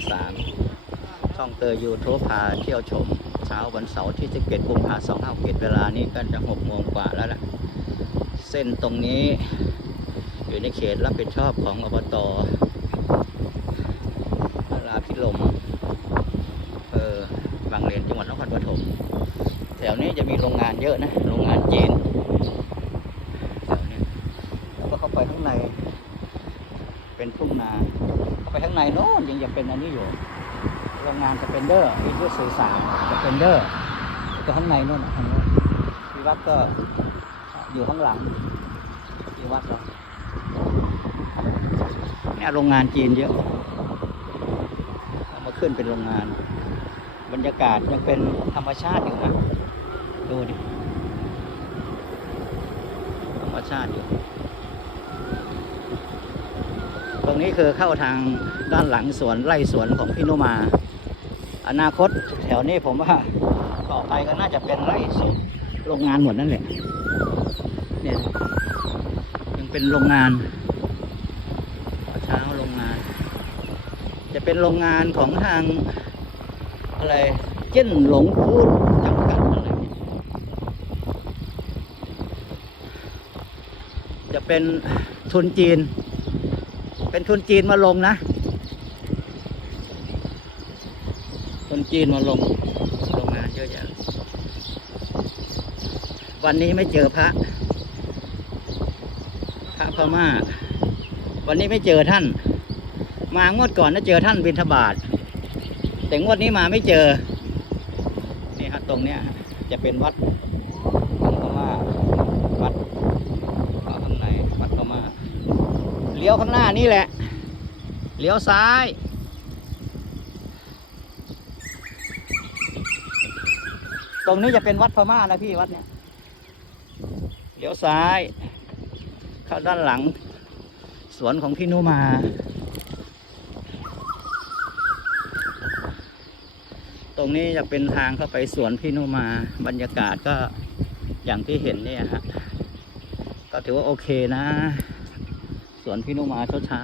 ที่สามช่องเตอร์ยูทูบพาเที่ยวชม เช้าวันเสาร์ที่11กุมภาพันธ์2567เวลานี้ก็จะ6โมงกว่าแล้วล่ะ เส้นตรงนี้อยู่ในเขตรับผิดชอบของอบตลาพิลมเออบางเลนจังหวัดนครปฐมแถวนี้จะมีโรงงานเยอะนะ โรงงานจีนแถวนี้แล้วก็เข้าไปข้างใน เป็นทุ่งนา ไปข้างในโน้นยังจะเป็นอันนี้อยู่ โรงงานสเปนเดอร์อินด้วยสื่อสารสเปนเดอร์ก็ข้างในโน่นน่ะข้างโน้นที่วัดก็อยู่ข้างหลังที่วัดเราเนี่ยโรงงานจีนเยอะเอามาขึ้นเป็นโรงงาน บรรยากาศยังเป็นธรรมชาติอยู่นะ ดูดิธรรมชาติอยู่ ต รงนี้คือเข้าทางด้านหลังสวนไร่สวนของพี่นุมา อนาคตแถวนี้ผมว่าต่อไปก็น่าจะเป็นไร่สวนโรงงานหมดนั่นแหละเนี่ยยังเป็นโรงงานเช้าโรงงาน จะเป็นโรงงานของทางอะไรเจิ้นหลงพูดจำกัดอะไรจะเป็นทุนจีน เป็นทุนจีนมาลงนะ คนจีนมาลงโรงงานเยอะแยะวันนี้ไม่เจอพระ พระพม่า วันนี้ไม่เจอท่าน มางวดก่อนนะเจอท่านบิณฑบาตแต่งวดนี้มาไม่เจอ นี่ฮะตรงเนี้ยจะเป็นวัดของพม่า วัดเข้าข้างในวัดพม่า เลี้ยวข้างหน้านี่แหละ เลี้ยวซ้าย ตรงนี้จะเป็นวัดพม่านะพี่วัดเนี้ยเลี้ยวซ้าย เข้าด้านหลัง สวนของพี่นุมา ตรงนี้จะเป็นทางเข้าไปสวนพี่นุมา บรรยากาศก็อย่างที่เห็นเนี่ยฮะก็ถือว่าโอเคนะ สวนพี่นุมาเช้าเช้า